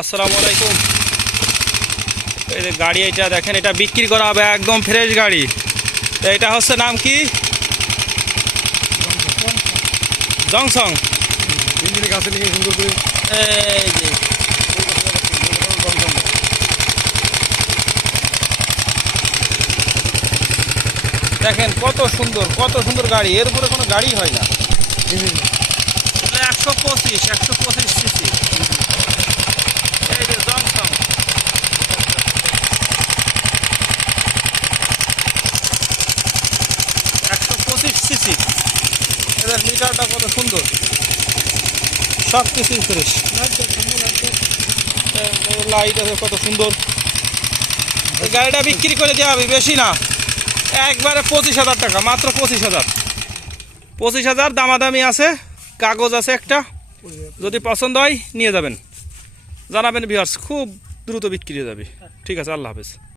আসসালামু আলাইকুম। এই যে গাড়ি এটা দেখেন, এটা বিক্রি করা হবে, একদম ফ্রেশ গাড়ি। তো এটা হচ্ছে নাম কি? জংসং। এই যে দেখেন কত সুন্দর গাড়ি, এর উপরে কোনো গাড়ি হয় না। 125 সিসি। এই যে জংসং। 125 সিসি। এদের মিটারটা কত সুন্দর, সব কিছুই ফ্রেশ। লাইট আছে কত সুন্দর। এই গাড়িটা বিক্রি করে দেওয়া হবে, বেশি না, একবারে 25,000 টাকা, মাত্র 25,000 দামাদামি আছে, কাগজ আছে একটা। যদি পছন্দ হয় নিয়ে যাবেন, জানাবেন ভিউয়ার্স, খুব দ্রুত বিক্রি হয়ে যাবে। ঠিক আছে, আল্লাহ হাফেজ।